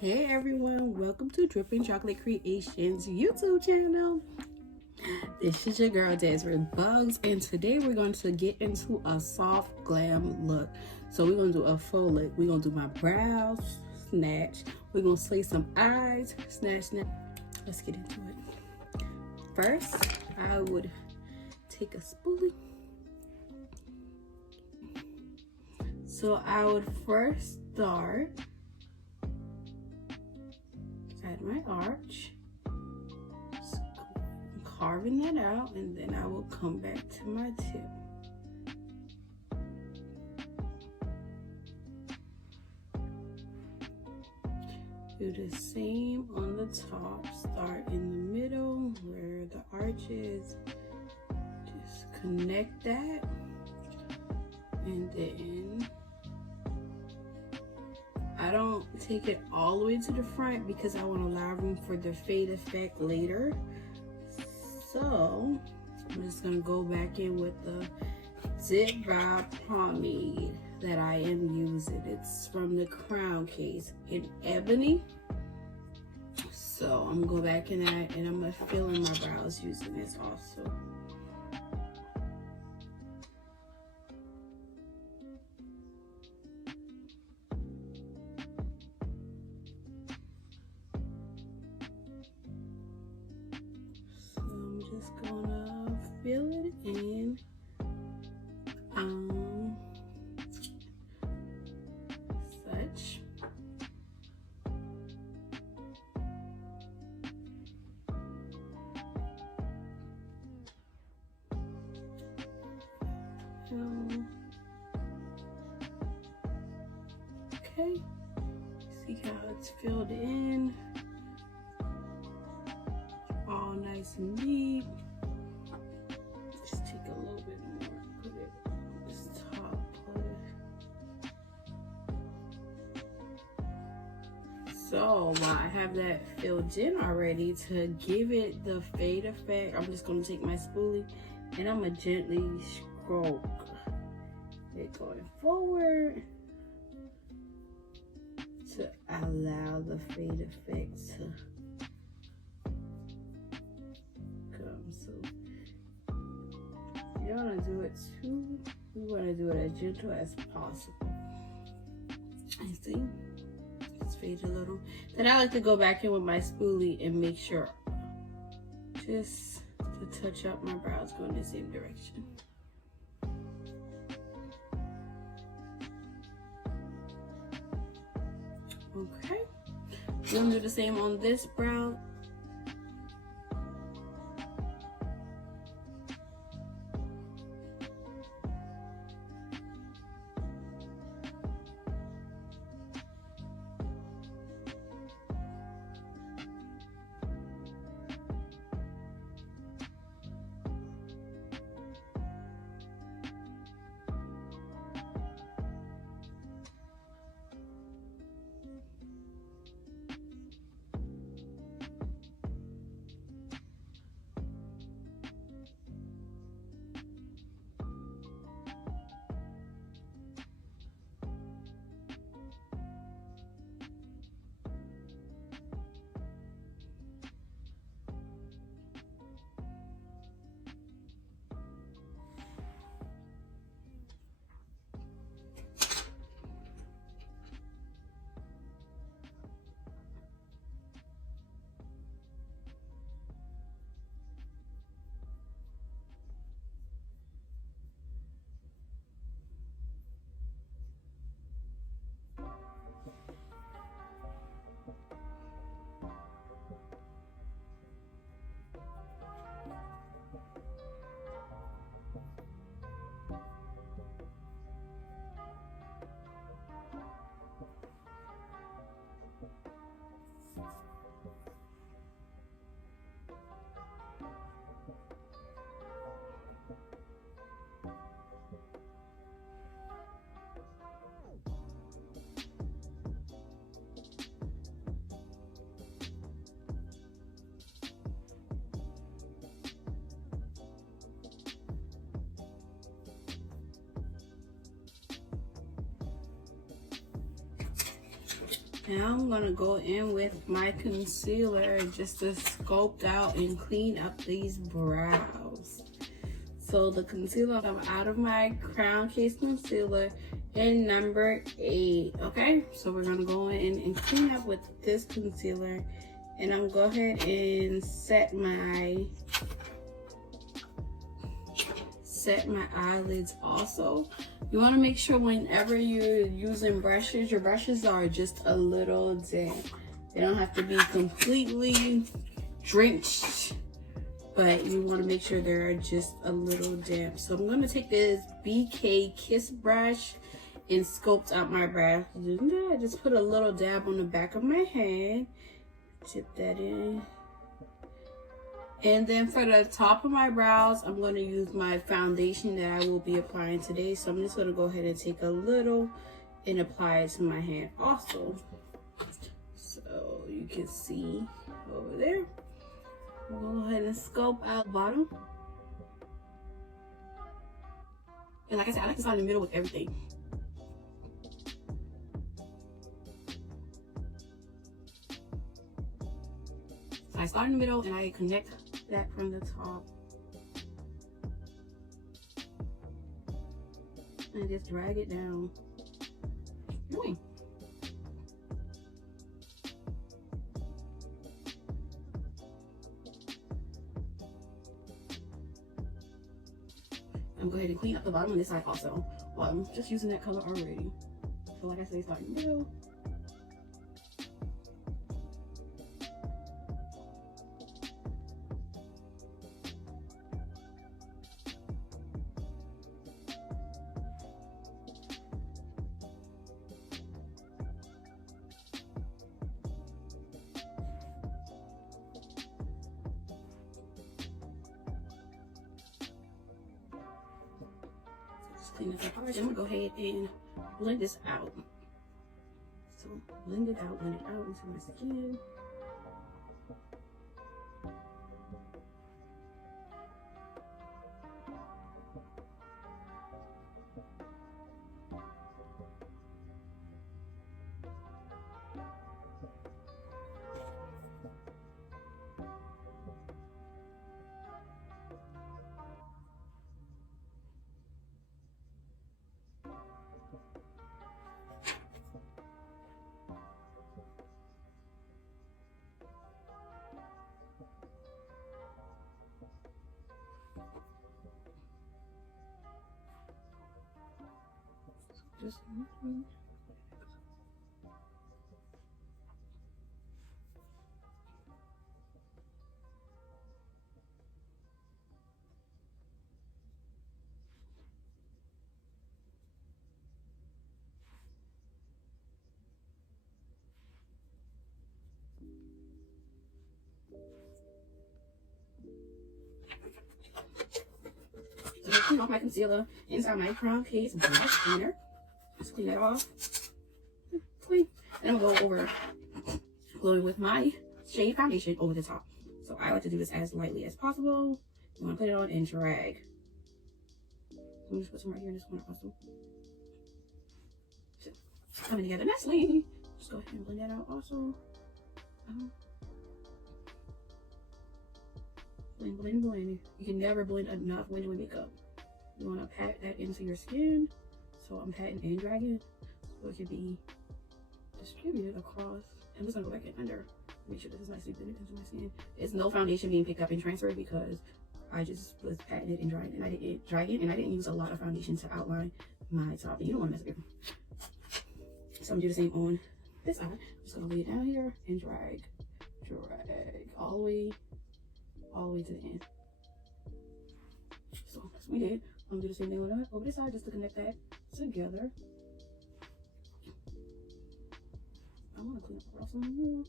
Hey everyone, welcome to Dripping Chocolate Creations YouTube channel. This is your girl Desiree Bugs, and today we're going to get into a soft glam look. So we're going to do a full look. We're going to do my brows, snatch. We're going to slay some eyes, snatch. Let's get into it. First, I would take a spoolie. So I would first start at my arch, carving that out, and then I will come back to my tip. Do the same on the top. Start in the middle where the arch is. Just connect that, and then I don't take it all the way to the front because I want to allow room for the fade effect later. So I'm just going to go back in with the Dipbrow pomade that I am using. It's from the Crown case in Ebony. So I'm going to go back in that, and I'm going to fill in my brows using this also. Just gonna fill it in. Such. Okay. See how it's filled in. All nice and neat. Just take a little bit more, put it on this top part. So while I have that filled in already, to give it the fade effect, I'm just gonna take my spoolie and I'm gonna gently stroke it going forward to allow the fade effect to come. So you don't want to do it too, you want to do it as gentle as possible. I see, just fade a little. Then I like to go back in with my spoolie and make sure just to touch up my brows go in the same direction. Okay, we're gonna do the same on this brow. Now I'm gonna go in with my concealer just to sculpt out and clean up these brows. So the concealer, I'm out of my Crown Case concealer in number 8. Okay, so we're gonna go in and clean up with this concealer, and I'm gonna go ahead and set my eyelids also. You want to make sure whenever you're using brushes, your brushes are just a little damp. They don't have to be completely drenched, but you want to make sure they're just a little damp. So I'm going to take this BK Kiss brush and sculpt out my brows. I just put a little dab on the back of my hand, dip that in. And then for the top of my brows, I'm going to use my foundation that I will be applying today. So I'm just going to go ahead and take a little and apply it to my hand also. So you can see over there. I'll go ahead and sculpt out the bottom. And like I said, I like to start in the middle with everything. So I start in the middle and I connect that from the top. And just drag it down. Really? I'm going to go ahead and clean up the bottom on this side also. Well, I'm just using that color already. So like I said, start in the middle. Clean this up. Alright, I'm gonna go ahead and blend this out. So blend it out into my skin. Just clean off my concealer inside my Crown Case brush cleaner. Just clean that off. Clean. And I'm gonna go over glowing with my shade foundation over the top. So I like to do this as lightly as possible. You want to put it on and drag. I'm just put some right here in this corner also. So it's coming together nicely. Just go ahead and blend that out also. Blend, blend, blend. You can never blend enough when doing makeup. You want to pat that into your skin. So I'm patting and dragging so it can be distributed across. I'm just gonna go back in under, make sure this is nicely blended into my skin. It's no foundation being picked up and transferred because I just was patting it and drying it, and I didn't drag it, and I didn't use a lot of foundation to outline my top. And you don't want to mess it up. So I'm gonna do the same on this side. I'm just gonna lay it down here and drag all the way to the end. So that's what we did. I'm gonna do the same thing over this side just to connect that together. I want to clean up the rough some more.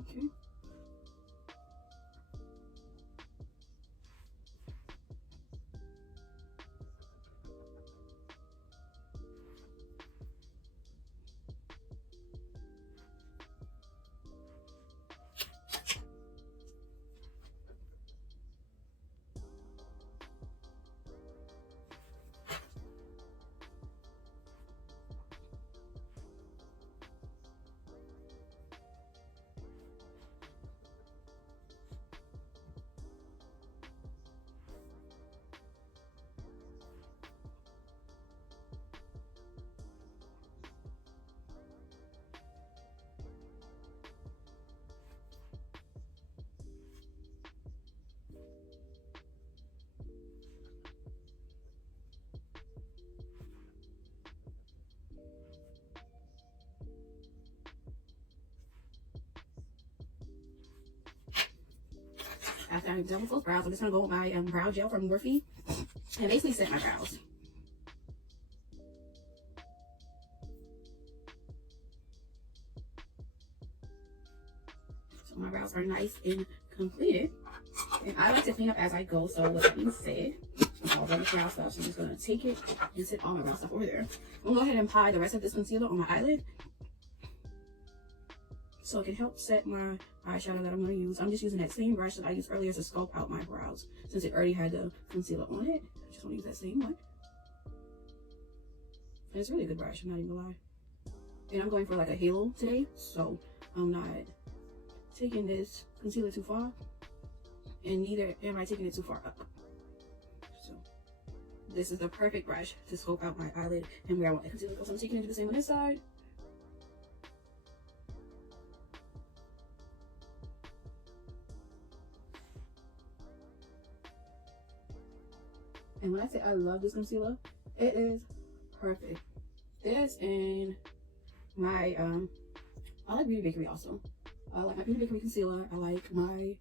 Okay. Okay, I'm done with those brows. I'm just gonna go with my brow gel from Morphe and basically set my brows. So my brows are nice and completed. And I like to clean up as I go. So with that being said, all the brow stuff, so I'm just gonna take it and set all my brow stuff over there. I'm gonna go ahead and apply the rest of this concealer on my eyelid, so it can help set my eyeshadow that I'm going to use. I'm just using that same brush that I used earlier to sculpt out my brows. Since it already had the concealer on it, I just want to use that same one. And it's really a good brush, I'm not even going to lie. And I'm going for like a halo today, so I'm not taking this concealer too far. And neither am I taking it too far up. So this is the perfect brush to sculpt out my eyelid and where I want the concealer to go. So I'm taking it to do the same on this side. And when I say I love this concealer, it is perfect. This and my I like Beauty Bakery also. I like my Beauty Bakery concealer. I like my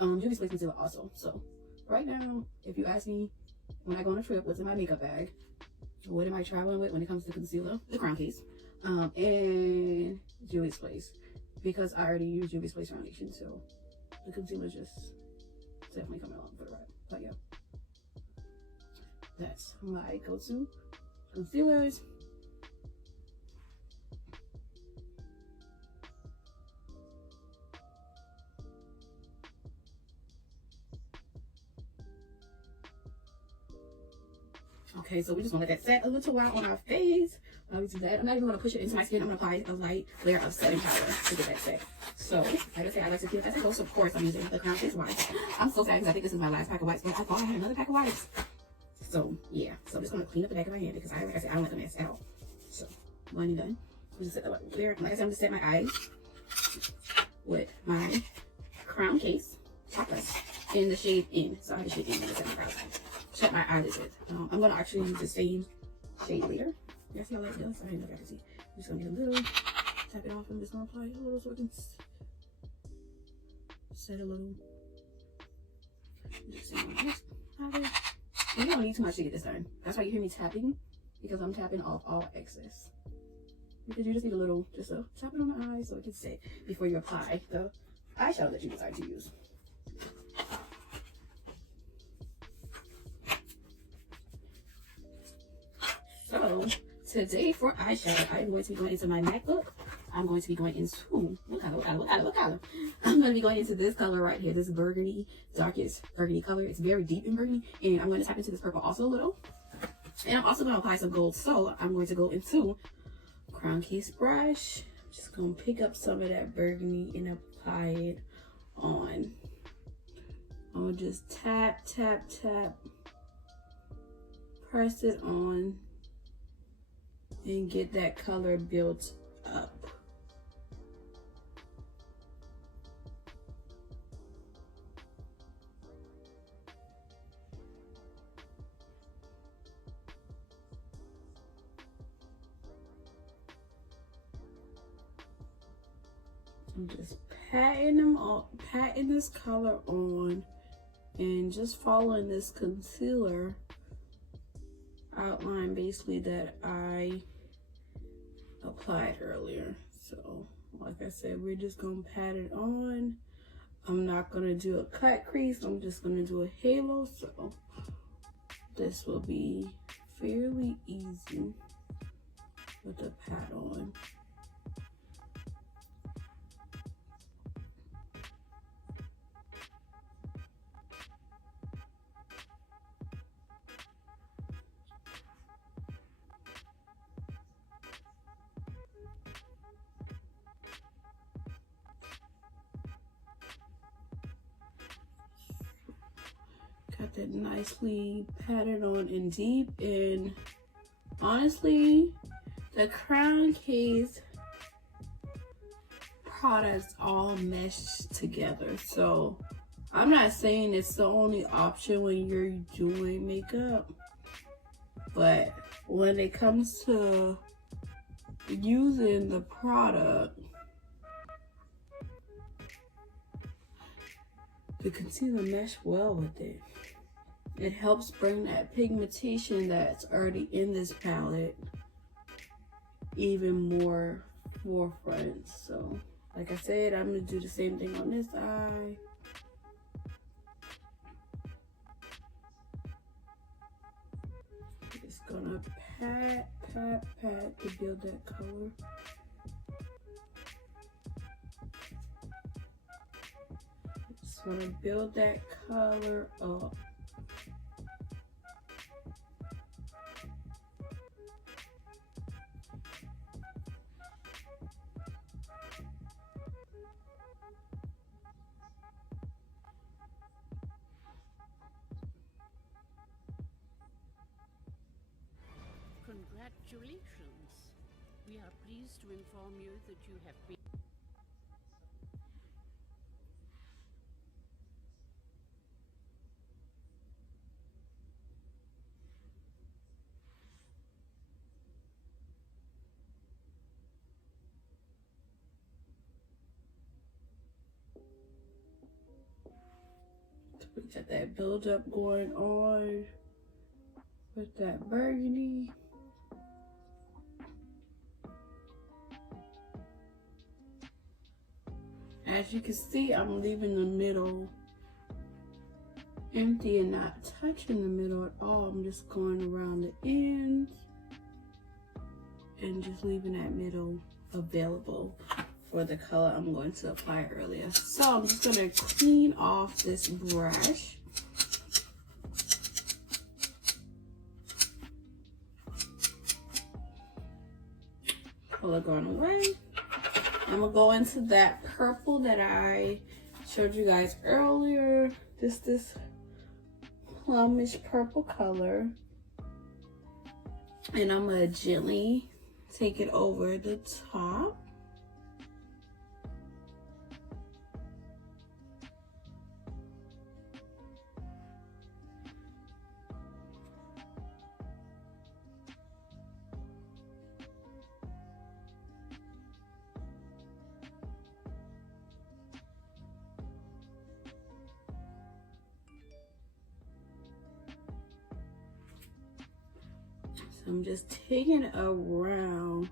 Juvia's Place concealer also. So right now, if you ask me when I go on a trip, what's in my makeup bag, what am I traveling with when it comes to concealer? The crown case, and Juvia's Place, because I already use Juvia's Place foundation, so the concealer is just definitely coming along for the ride. But yeah. That's my go-to concealers. Okay, so we just want to let that set a little while on our face. We do that. I'm not even going to push it into my skin. I'm going to apply a light layer of setting powder to get that set. So, like I said, I like to keep it as it goes. Of course, I'm using the Crown Face wipes. I'm so sad because I think this is my last pack of wipes, but I thought I had another pack of wipes. So yeah, so I'm just gonna clean up the back of my hand because like I said, I don't like a mess at all. So money done. I'm just set that up there. Like I said, I'm just set my eyes with my Crown Case topless in the shade In. So I have the shade In to set my brows. Set my eyelids with. I'm gonna actually use the same shade later. You see how that does? I don't know if I can see. I'm just gonna get a little, tap it off. I'm just gonna apply a little so I can set a little. Just set my eyelid. And you don't need too much to get this done. That's why you hear me tapping, because I'm tapping off all excess. Because you just need a little, just a tap it on the eye so it can sit before you apply the eyeshadow that you decide to use. So today for eyeshadow, I'm going to be going into my MacBook. I'm going to be going into, what color? I'm going to be going into this color right here, this burgundy, darkest burgundy color. It's very deep in burgundy. And I'm going to tap into this purple also a little. And I'm also going to apply some gold. So I'm going to go into Crown Case brush. I'm just going to pick up some of that burgundy and apply it on. I'll just tap, tap, tap. Press it on. And get that color built up. I'm just patting them all, patting this color on, and just following this concealer outline basically that I applied earlier. So like I said, we're just gonna pat it on. I'm not gonna do a cut crease, I'm just gonna do a halo, so this will be fairly easy with the pat on. Got that nicely patted on and deep, and honestly, the Crown Case products all mesh together. So I'm not saying it's the only option when you're doing makeup, but when it comes to using the product, The concealer mesh well with it. It helps bring that pigmentation that's already in this palette even more forefront. So, like I said, I'm going to do the same thing on this eye. Just gonna pat to build that color. Just gonna build that color up. Congratulations. We are pleased to inform you that you have been We got that build-up going on with that burgundy. As you can see, I'm leaving the middle empty and not touching the middle at all. I'm just going around the ends and just leaving that middle available for the color I'm going to apply earlier. So I'm just going to clean off this brush. Color gone away. I'm going to go into that purple that I showed you guys earlier. This plumish purple color. And I'm going to gently take it over the top. So I'm just taking it around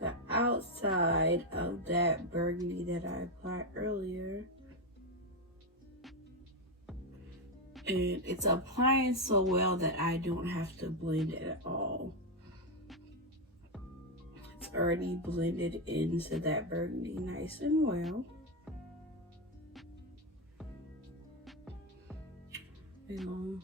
the outside of that burgundy that I applied earlier. And it's applying so well that I don't have to blend it at all. It's already blended into that burgundy nice and well. And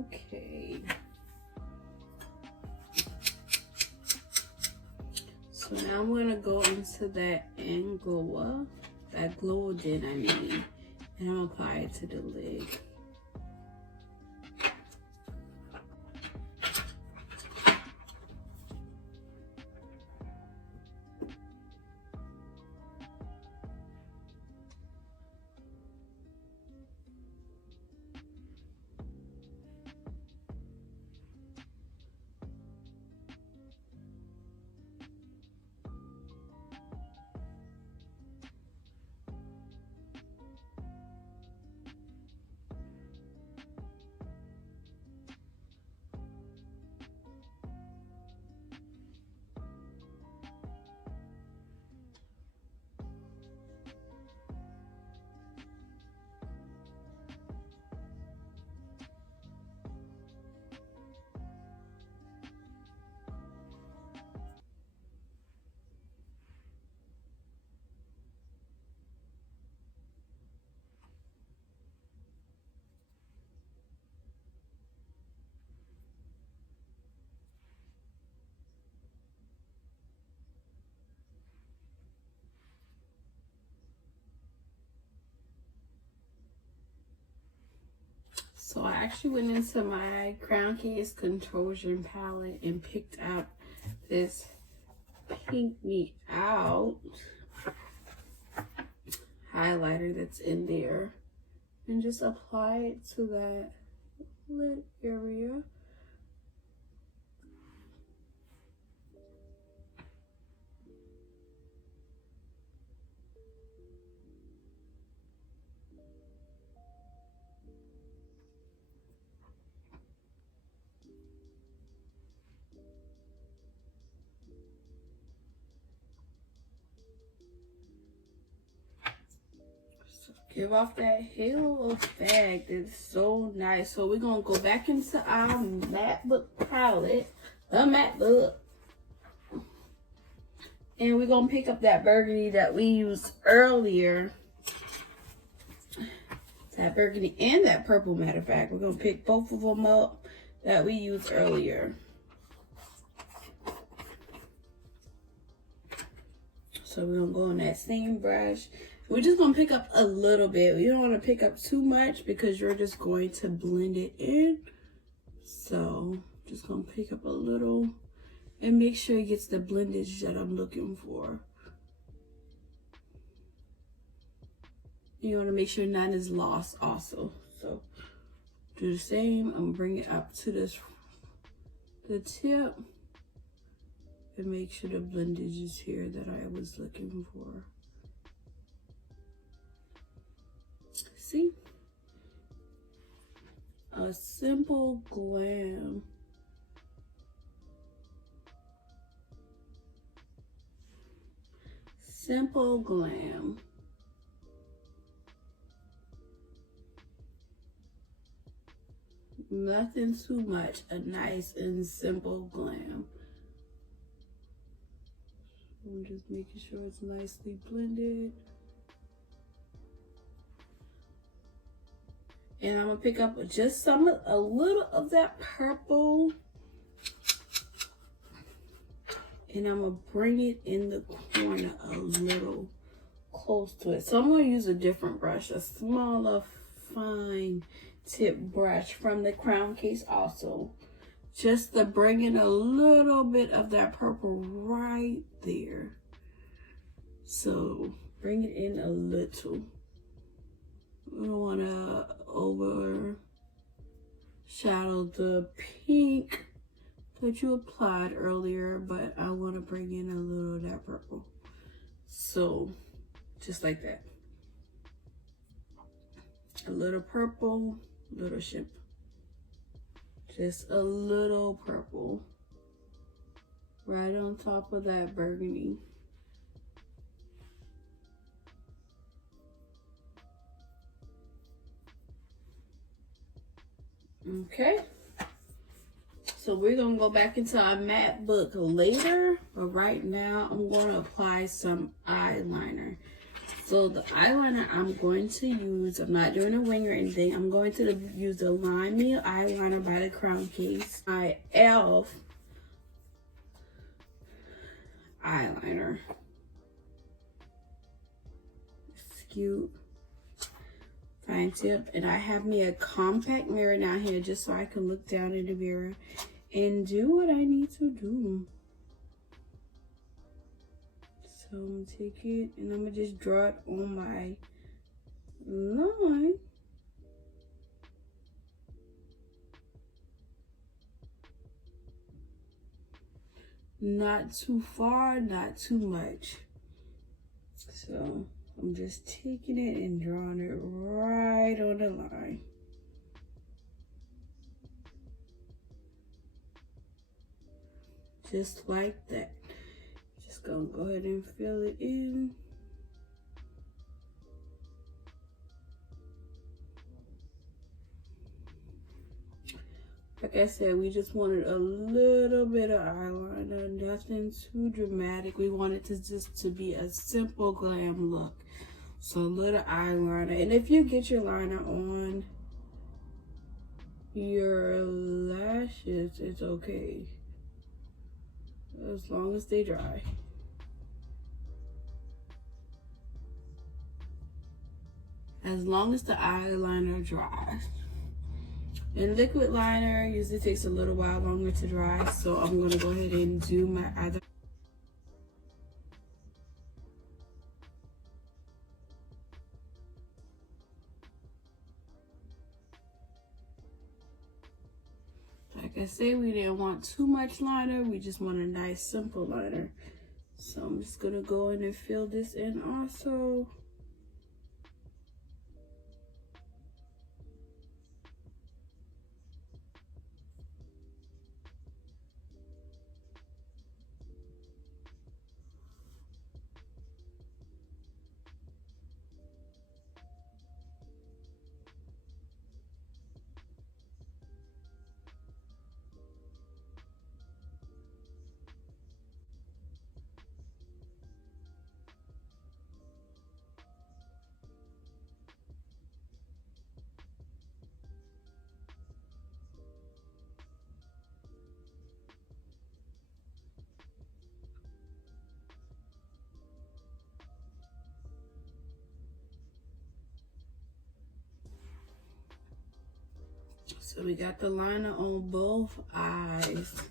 okay. So now I'm gonna go into that glow did I mean, and I'm gonna apply it to the lid. So I actually went into my Crown Case Contortion palette and picked out this Pink Me Out highlighter that's in there, and just apply it to that lid area. Give off that halo effect. It's so nice. So we're going to go back into our MacBook palette, the MacBook. And we're going to pick up that burgundy that we used earlier. That burgundy and that purple, matter of fact. We're going to pick both of them up that we used earlier. So we're going to go on that same brush. We're just going to pick up a little bit. We don't want to pick up too much because you're just going to blend it in. So just going to pick up a little and make sure it gets the blendage that I'm looking for. You want to make sure none is lost also. So do the same. I'm going to bring it up to the tip and make sure the blendage is here that I was looking for. See? A simple glam. Simple glam. Nothing too much. A nice and simple glam. I'm just making sure it's nicely blended. And I'm gonna pick up just a little of that purple, and I'm gonna bring it in the corner a little close to it. So I'm gonna use a different brush, a smaller, fine tip brush from the Crown Case also, just to bring in a little bit of that purple right there. So bring it in a little. I don't want to overshadow the pink that you applied earlier, but I want to bring in a little of that purple. So just like that. A little purple, little shimmer. Just a little purple right on top of that burgundy. Okay, so we're gonna go back into our MacBook later, but right now I'm going to apply some eyeliner. So the eyeliner I'm going to use, I'm not doing a wing or anything, I'm going to use the Lime Me eyeliner by the Crown Case. My e.l.f. eyeliner. It's cute. Fine tip. And I have me a compact mirror down here just so I can look down in the mirror and do what I need to do. So I'm gonna take it and I'm gonna just draw it on my line. Not too far, not too much. So I'm just taking it and drawing it right on the line. Just like that. Just gonna go ahead and fill it in. Like I said, we just wanted a little bit of eyeliner, nothing too dramatic. We wanted to be a simple glam look. So a little eyeliner. And if you get your liner on your lashes, it's okay. As long as they dry. As long as the eyeliner dries. And liquid liner usually takes a little while longer to dry, so I'm going to go ahead and do my other. Like I said, we didn't want too much liner. We just want a nice, simple liner. So I'm just going to go in and fill this in also. So we got the liner on both eyes.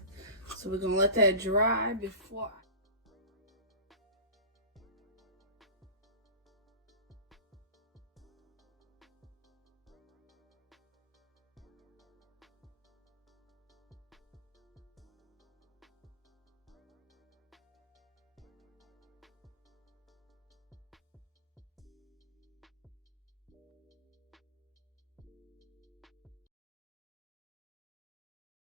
So we're gonna let that dry before